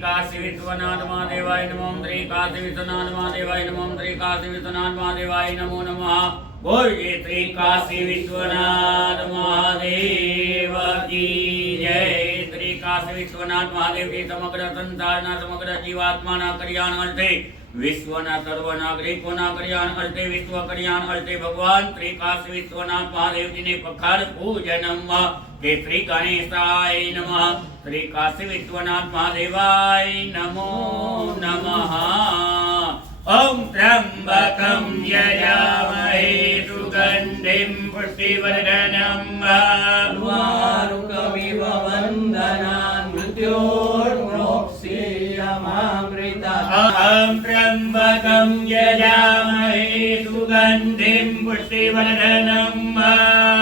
काशी विश्वनाथ महादेवाय नमो। श्री काशी विश्वनाथ महादेवाय नमो। श्री काशी विश्वनाथ महादेवाय नमो नमः। बोल ये श्री काशी विश्वनाथ महादेव की जय। श्री काशी विश्वनाथ महादेव की समग्र संसारना समग्र जीवात्माना कल्याण अर्थे विश्वना सर्व नागरिकोना कल्याण अर्थे विश्व कल्याण अर्थे भगवान श्री काशी विश्वनाथ महादेव जी ने पखार पूजनम के श्री गणेशाय नमः। श्री काशी विश्वनाथ महादेवाय नमो नमः। ओम त्र्यंबकं यजामहे सुगंधिं पुष्टिवर्धनम् उर्वारुकमिव वन्दनान् मृत्योर्मोक्षीयमामृतम्। ओम त्र्यंबकं यजामहे सुगंधिं पुष्टिवर्धनम्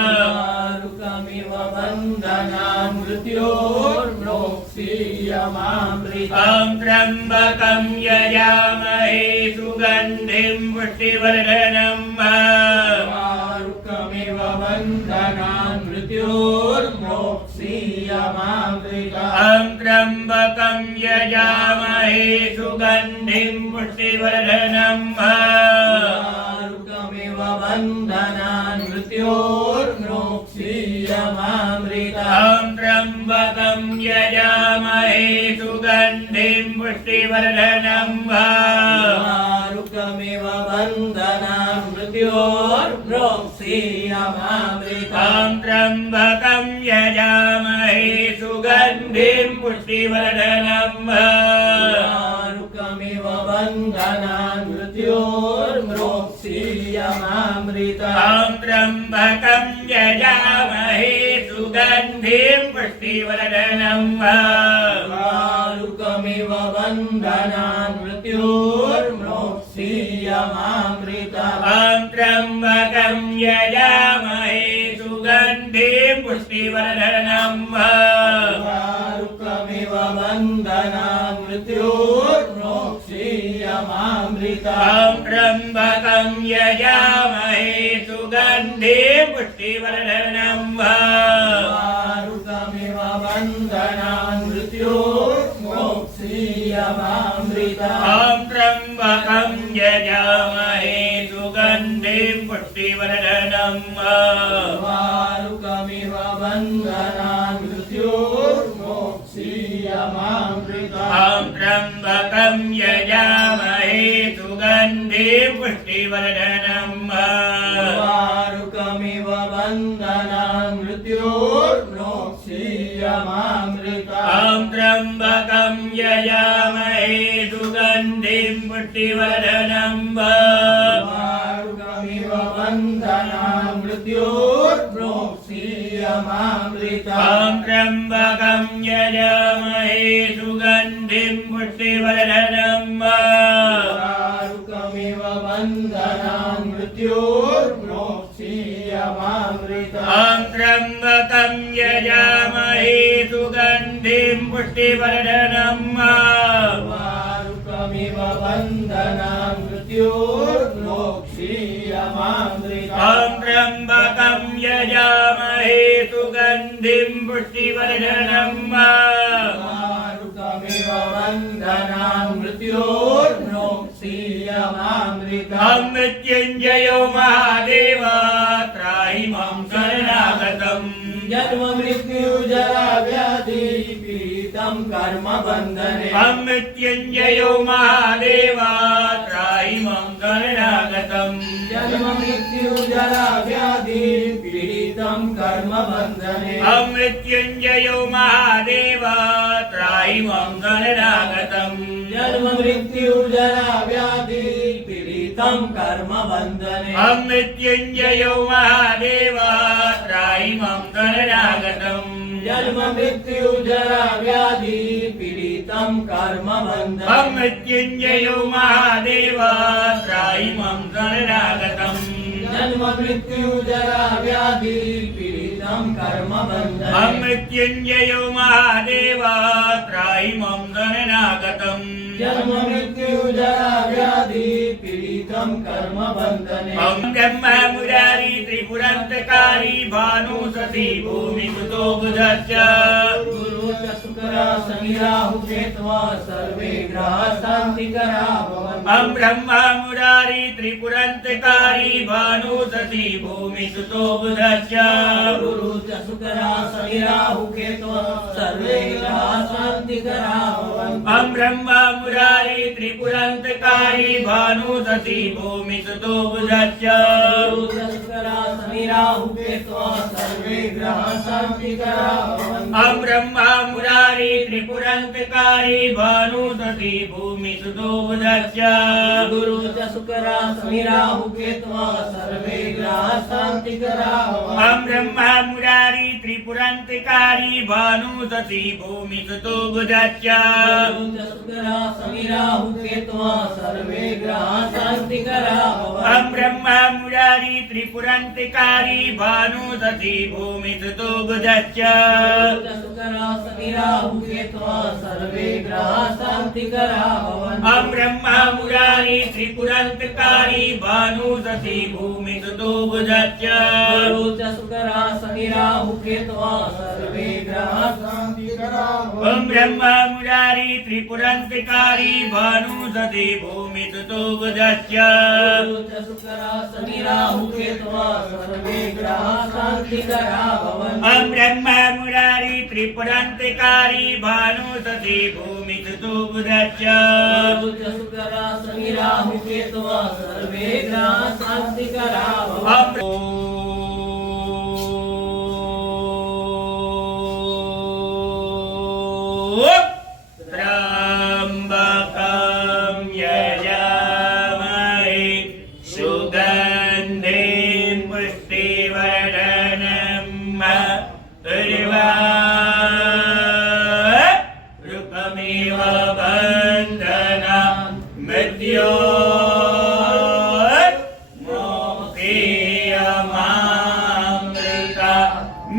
उर्वारुकमिव वन्दनान् मृत्योर्मोक्षीयमामृतम्। ओम त्र्यंबकं यजामहे सुगंधिं पुष्टिवर्धनम् उर्वारुकमिव वन्दनान् मृत्योर्मोक्षीयमामृतम्। ओम त्र्यंबकं यजामहे सुगंधिं पुष्टिवर्धनम् उर्वारुकमिव वन्दनान् मृत्योर्मोक्षीयमामृतम्। ओम त्र्यंबकं यजामहे सुगंधिं पुष्टिवर्धनम् उर्वारुकमिव वन्दनान् मृत्योर्मोक्षीयमामृतम्। ओम त्र्यंबकं यजामहे सुगंधिं पुष्टिवर्धनम् उर्वारुकमिव वन्दनान् मृत्योर्मोक्षीयमामृतम्। ओम त्र्यंबकं यजामहे सुगंधिं पुष्टिवर्धनम् उर्वारुकमिव वन्दनान् मृत्योर्मोक्षीयमामृतम्। ओम त्र्यंबकं यजामहे सुगंधिं पुष्टिवर्धनम् उर्वारुकमिव वन्दनान् मृत्योर्मोक्षीयमामृतम्। ओम त्र्यंबकं यजामहे सुगंधिं पुष्टिवर्धनम् उर्वारुकमिव वन्दनान् मृत्योर्मोक्षीयमामृतम्। ओम त्र्यंबकं यजामहे सुगंधिं पुष्टिवर्धनम् उर्वारुकमिव वन्दनान् मृत्योर्मोक्षीयमामृतम्। ओम त्र्यंबकं यजामहे सुगंधिं पुष्टिवर्धनम् उर्वारुकमिव वन्दनान् मृत्योर्मोक्षीयमामृतम्। ओम त्र्यंबकं यजामहे सुगंधिं पुष्टिवर्धनम् उर्वारुकमिव वन्दनान् मृत्योर्मोक्षीयमामृतम्। ओम त्र्यंबकं यजामहे सुगंधिं पुष्टिवर्धनम् उर्वारुकमिव वन्दनान् मृत्योर्मोक्षीयमामृतम्। ओम त्र्यंबकं यजामहे सुगंधिं पुष्टिवर्धनम् उर्वारुकमिव वन्दनान् मृत्योर्मोक्षीयमामृतम्। ओम त्र्यंबकं यजामहे सुगंधिं पुष्टिवर्धनम् उर्वारुकमिव वन्दनान् मृत्योर्मोक्षीयमामृतम्। ओम मृत्युंजयो महादेव त्राहि मां शरणागतम् जन्म मृत्यु जरा व्याधि पीडितं कर्म बन्धने। ओम मृत्युंजयो महादेव त्राहि मां शरणागतम् जन्म मृत्यु जरा व्याधि पीडितं कर्म बन्धने। ओम मृत्युंजयो महादेव त्राहि मां शरणागतम् जन्म मृत्यु जरा व्याधि पीडितं कर्म बन्धने। ओम मृत्युंजयो महादेव त्राहि मां शरणागतम् जन्म मृत्यु जरा व्याधि पीडितं कर्म बन्धने। ओम मृत्युंजयो महादेव त्राहि मां शरणागतम् जन्म मृत्यु जरा व्याधि पीडितं कर्म बन्धने। ओम मृत्युंजयो महादेव त्राहि मां शरणागतम् जन्म मृत्यु जरा व्याधि पीडितं कर्म बन्धने। ओम ब्रह्म मुरारी त्रिपुरांतकारी भानु सती भूमि सुतो बुधश्च गुरु च शुक्र शुक्रा शनि राहु केतवः सर्वे ग्रहाः शान्तिकरा भवन्तु। अहं ब्रह्मा मुरारी त्रिपुरान्तकारी भानु सती भूमि सुतो बुधश्च गुरु च शुक्रा शनि राहु केतवः सर्वे ग्रहाः शान्तिकरा भवन्तु। अहं ब्रह्मा मुरारी त्रिपुरान्तकारी भानु सती भूमि सुतो बुधश्च गुरु च शुक्रा शनि राहु केतवः सर्वे ग्रहाः शान्तिकरा भवन्तु। अहं ब्रह्मा मुरारी त्रिपुरान्तकारी भानु सती भूमि सुतो बुधश्च गुरु च शुक्रा शनि राहु केतवः सर्वे ग्रहाः शान्तिकरा भवन्तु। अहं ब्रह्मा मुरारी त्रिपुरान्तकारी भानु सती भूमि सुतो बुधश्च गुरु च शुक्रा शनि राहु केतवः सर्वे ग्रहाः शान्तिकरा भवन्तु। अहं ब्रह्मा मुरारी त्रिपुरान्तकारी भानु सती भूमि सुतो बुधश्च गुरु च शुक्रा शनि राहु केतवः सर्वे ग्रहाः शान्तिकरा भवन्तु। अहं ब्रह्मा मुरारी त्रिपुरान्तकारी भानु सती भूमि सुतो बुधश्च गुरु च शुक्रा शनि राहु केतवः सर्वे ग्रहाः शान्तिकरा भवन्तु। अहं ब्रह्मा मुरारी त्रिपुरान्तकारी भानु सती भूमि सुतो बुधश्च गुरु च शुक्रा शनि राहु केतवः सर्वे ग्रहाः शान्तिकरा भवन्तु। अहं ब्रह्मा मुरारी त्रिपुरान्तकारी भानु सती भूमि सुतो बुधश्च गुरु च शुक्रा शनि राहु केतवः सर्वे ग्रहाः शान्तिकरा भवन्तु। त्र्यम्बकं यजामहे सुगन्धिं पुष्टिवर्धनम् उर्वारुकमिव बन्धनं मृत्योर्मुक्षीयमामृता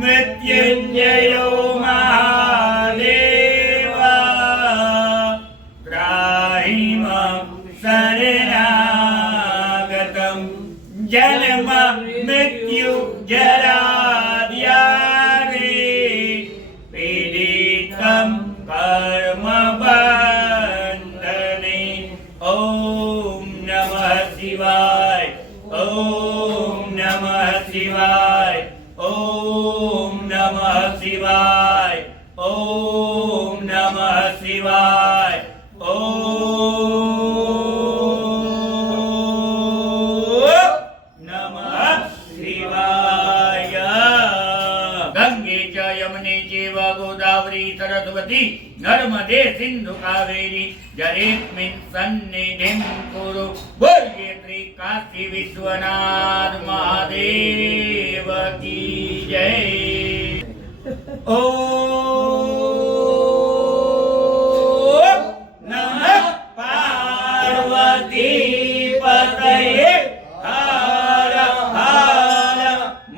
मृत्युञ्जयो महादेव त्राहिमं शरणागतं जन्म मृत्यु जराव्याधि पीडितं कर्मबन्धने ॐ नमः शिवाय ॐ नमः शिवाय ॐ नमः शिवाय ॐ नमः शिवाय ॐ नमः शिवाय गंगे च यमुने चैव गोदावरी सरस्वती नर्मदे सिन्धु कावेरी जलेऽस्मिन् सन्निधिं कुरु बोल्ये काशी विश्वनाथ महादेव की जय। ओम नमः पार्वती पतये हर हर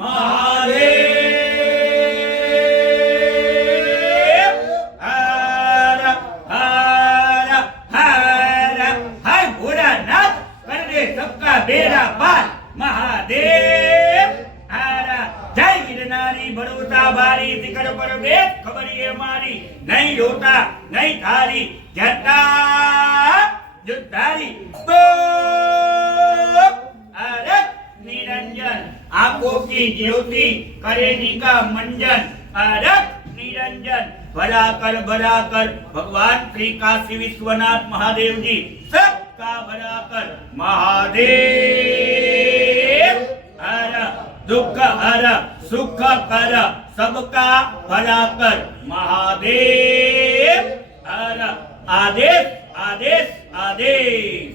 महादेव हर हर हर हर भोलानाथ कर दे सबका बेड़ा पार महादेव हर जय गिरनारी भरोसा भारी शिखर पर वेद खबर ये मारी नहीं होता नहीं थारी जटा जुद्धारी अरे निरंजन आंखों की ज्योति करेगी का मंजन अरे निरंजन भला कर भगवान श्री काशी विश्वनाथ महादेव जी सबका भला कर महादेव हर दुख हर सुख कर सबका भला कर महादेव हर आदेश आदेश आदेश।